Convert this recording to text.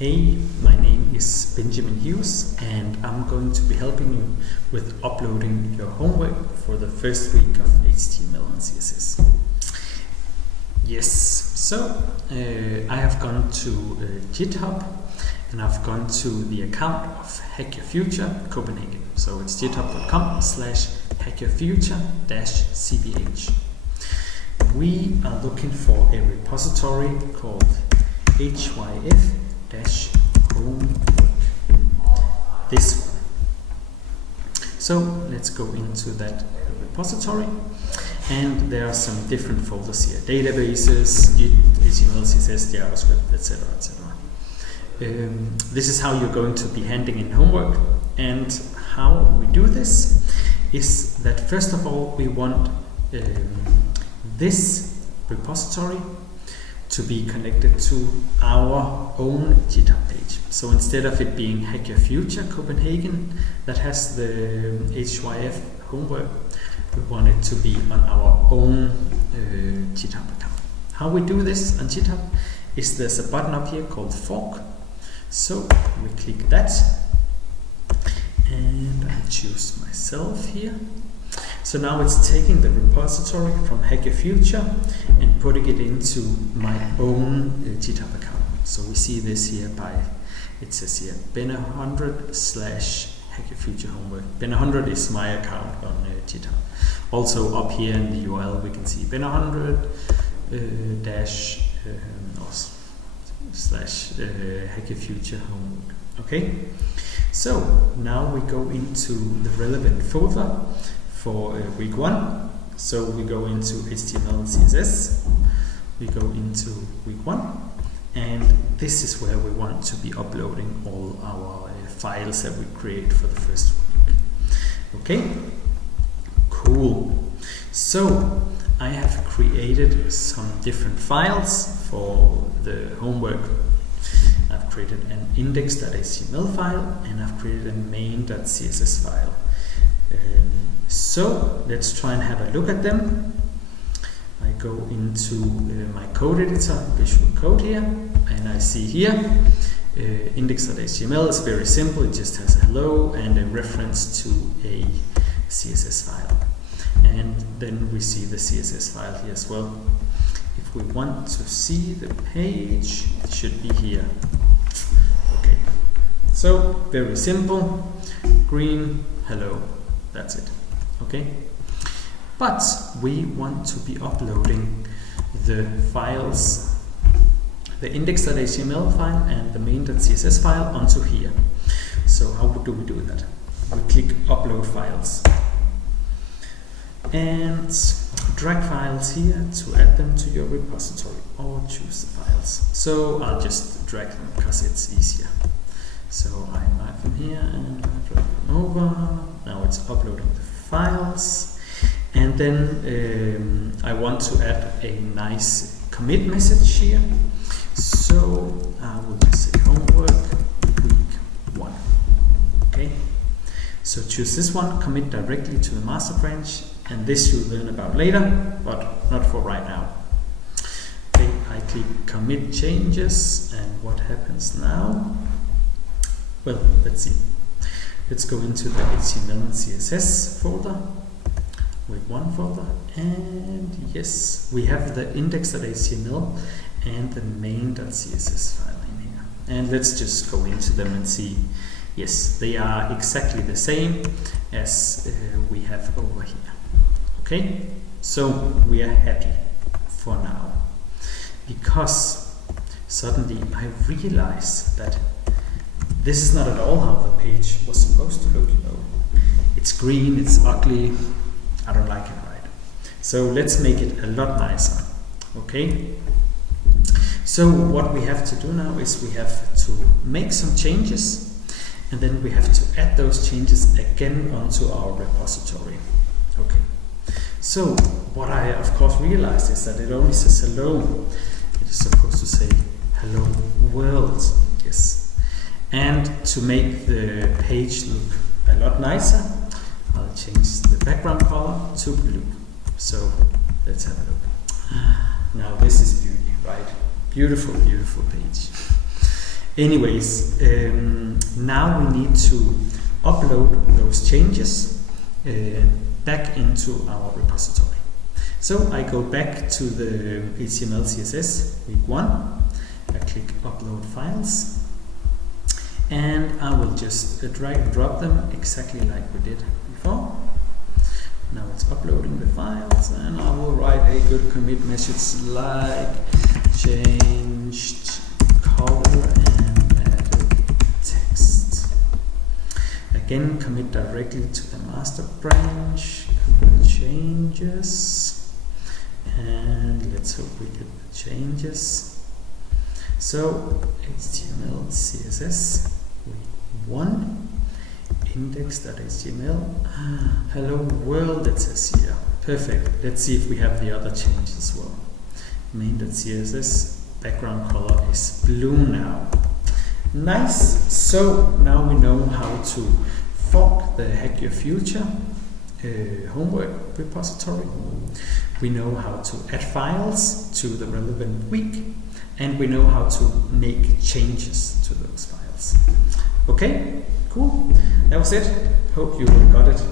Hey, my name is Benjamin Hughes and I'm going to be helping you with uploading your homework for the first week of HTML and CSS. Yes, so I have gone to GitHub and I've gone to the account of Hack Your Future Copenhagen. So it's github.com/hackyourfuture-cph. We are looking for a repository called HYF-homework, this one. So let's go into that repository, and there are some different folders here: databases, Git, HTML, CSS, JavaScript, etc., etc. This is how you're going to be handing in homework, and how we do this is that first of all we want this repository to be connected to our own GitHub page. So instead of it being Hack Your Future Copenhagen that has the HYF homework, we want it to be on our own GitHub account. How we do this on GitHub is there's a button up here called Fork. So we click that and I choose myself here. So now it's taking the repository from Hack Your Future and putting it into my own GitHub account. So we see this here it says here Ben100/Hack Your Future Homework. Ben100 is my account on GitHub. Also up here in the URL we can see Ben100 /Hack Your Future Homework. Okay, so now we go into the relevant folder for week 1. So we go into HTML and CSS, we go into week 1, and this is where we want to be uploading all our files that we create for the first week. Okay, cool. So I have created some different files for the homework. I've created an index.html file and I've created a main.css file. So let's try and have a look at them. I go into my code editor, Visual Code here, and I see here index.html is very simple. It just has a hello and a reference to a CSS file. And then we see the CSS file here as well. If we want to see the page, it should be here. Okay, so very simple, green, hello, that's it. Okay, but we want to be uploading the files, the index.html file and the main.css file onto here. So how do we do that? We click upload files and drag files here to add them to your repository, or choose the files. So I'll just drag them because it's easier. So I drag them here and I drag them over. Now it's uploading the files, and then I want to add a nice commit message here. So I will just say homework week 1. Okay, so choose this one, commit directly to the master branch, and this you'll learn about later, but not for right now. Okay, I click commit changes, and what happens now? Well, let's see. Let's go into the HTML and CSS folder, week 1 folder, and yes, we have the index.html and the main.css file in here. And let's just go into them and see. Yes, they are exactly the same as we have over here. Okay, so we are happy for now, because suddenly I realized that this is not at all how the page was supposed to look, you know. It's green, it's ugly, I don't like it, right? So let's make it a lot nicer, okay? So what we have to do now is we have to make some changes, and then we have to add those changes again onto our repository. Okay. So what I of course realized is that it only says hello. It is supposed to say hello world, yes. And to make the page look a lot nicer, I'll change the background color to blue. So let's have a look. Now this is beauty, right? Beautiful, beautiful page. Anyways, now we need to upload those changes back into our repository. So I go back to the HTML CSS week 1, I click upload files, and I will just drag and drop them exactly like we did before. Now it's uploading the files, and I will write a good commit message like changed color and added text. Again, commit directly to the master branch, commit changes, and let's hope we get the changes. So HTML CSS week 1 index.html hello world, it says here. Perfect. Let's see if we have the other changes as well. Main.css background color is blue now. Nice. So now we know how to fork the Hack Your Future homework repository. We know how to add files to the relevant week, and we know how to make changes to those files. Okay, cool. That was it. Hope you got it.